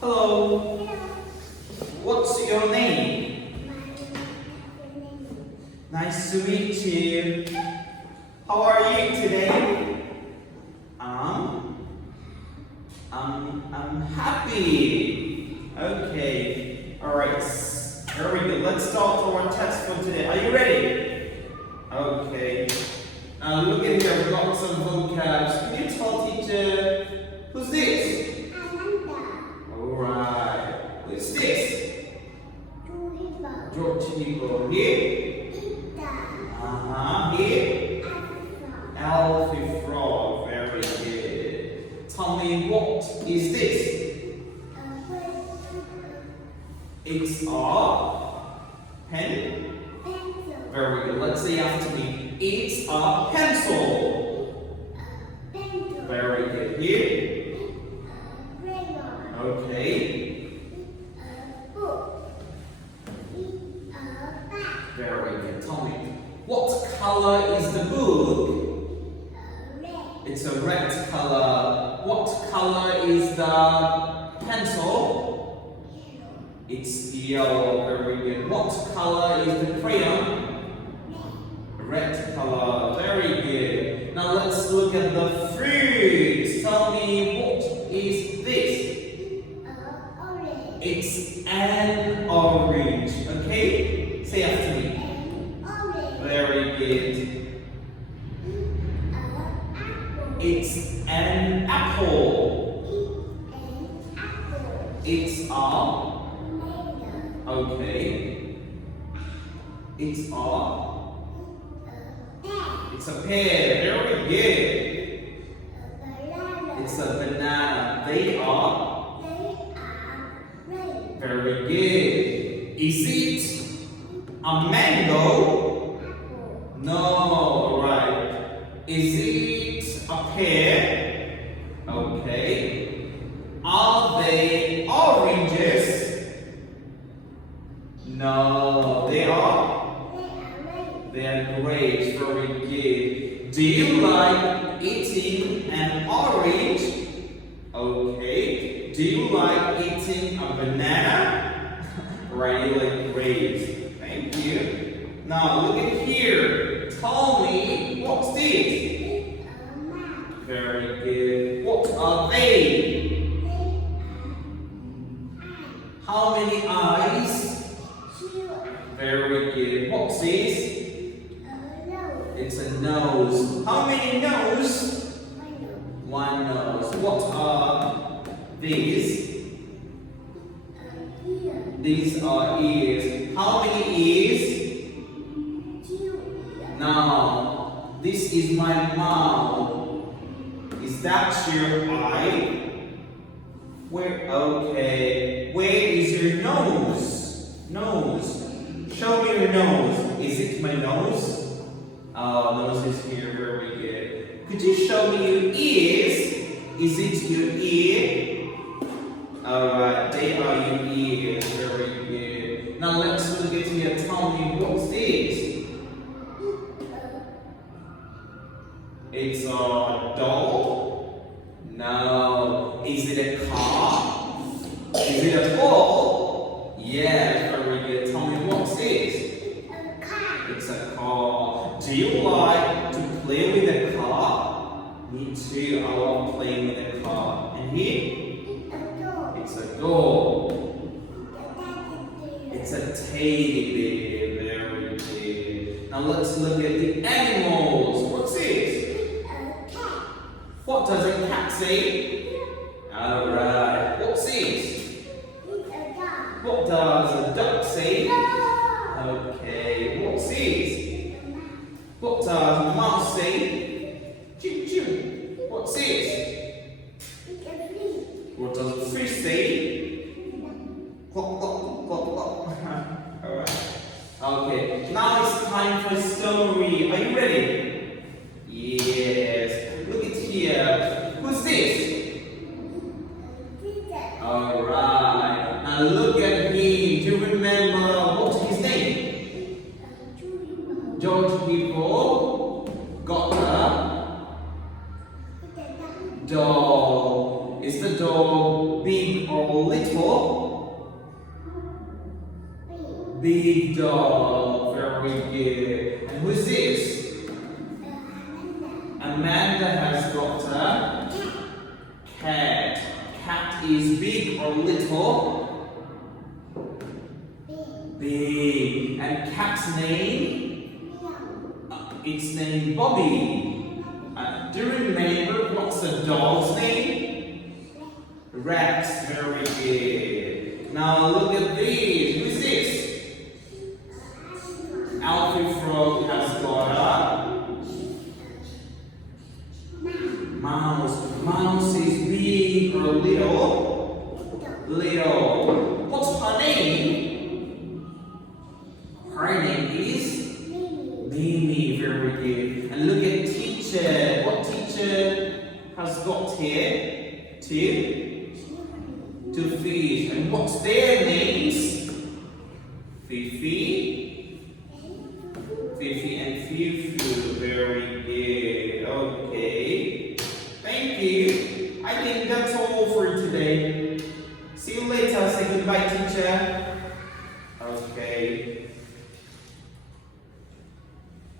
Hello. What's your name? Nice to meet you. How are you today? I'm happy. Okay. All right. Very good. Let's start our test for today. Are you ready? Okay. Look at here. We've got some vocabs. Can you tell teacher who's this? All right. Who's this? George people. Here? Here? Elfie frog. Very good. Tell me, what is this? It's a pen? Very good. Let's say after me. It's a pencil. Very good. Here? Okay. Very good. Tell me, what color is the book? It's a red color. What color is the pencil? It's yellow. Very good. What color is the crayon? Red color. Very good. Now let's look at the fruit. Tell me, what is this? It's an orange. Okay? Say after me. Very good. It's an apple. It's a. Okay. It's a. It's a pear. Very good. It's a banana. They are. Very good. Is it a mango? No. Right. Is it a pear? Okay. Are they oranges? No. They are? They are grapes. Very good. Do you like eating an orange? Okay. Do you like eating a banana? Right, you like grapes. Thank you. Now look at here. Tell me, what's this? Very good. What are they? How many eyes? Very good. What's this? It's a nose. How many nose? One nose. What are these? These are ears. How many ears? Now, this is my mouth. Is that your eye? Where? Okay. Where is your nose? Nose. Show me your nose. Is it my nose? Nose is here. Very good. Could you show me your ears? Is it your ear? Alright, they are your ears. Very good. Now let's look at here. Tell me, what's this? It's a doll? No. Is it a car? Is it a ball? Yeah, very good. Tell me, what's this? It's a car. Do you like to play with a car? Me too. I love playing with a car. And here? It's a doll. It's a teddy bear. Very good. Now let's look at the animals. What's this? Cat. What does a cat say? Alright. What's this? It's a dog. What does a duck say? Dog. Okay. What's this? What does a mouse say? Choo choo. What's this? It's a flea. What does a fish say? Clop, clop, clop, clop. Alright. Okay. Now it's time for story. Are you ready? Yes. Look at here. Who's this? Alright. Now look at me. Do you remember what's his name? George people got a doll. Is the doll big or little? Big. Big dog. Very good. And who's this? Amanda has got a cat. Cat is big or little? Big. Big. And cat's name? Meow. Its name Bobby. Do you remember what's the dog's name? Rex. Very good. Now look at this. Who is this? Alfie Frog has got a mouse. Mouse is big or little? Little. What's her name? Her name is Mimi. Very good. And look at teacher. What teacher has got here? Two fish. And what's their names? Fifi and Fifu. Very good. Okay. Thank you. I think that's all for today. See you later. Say goodbye, teacher. Okay.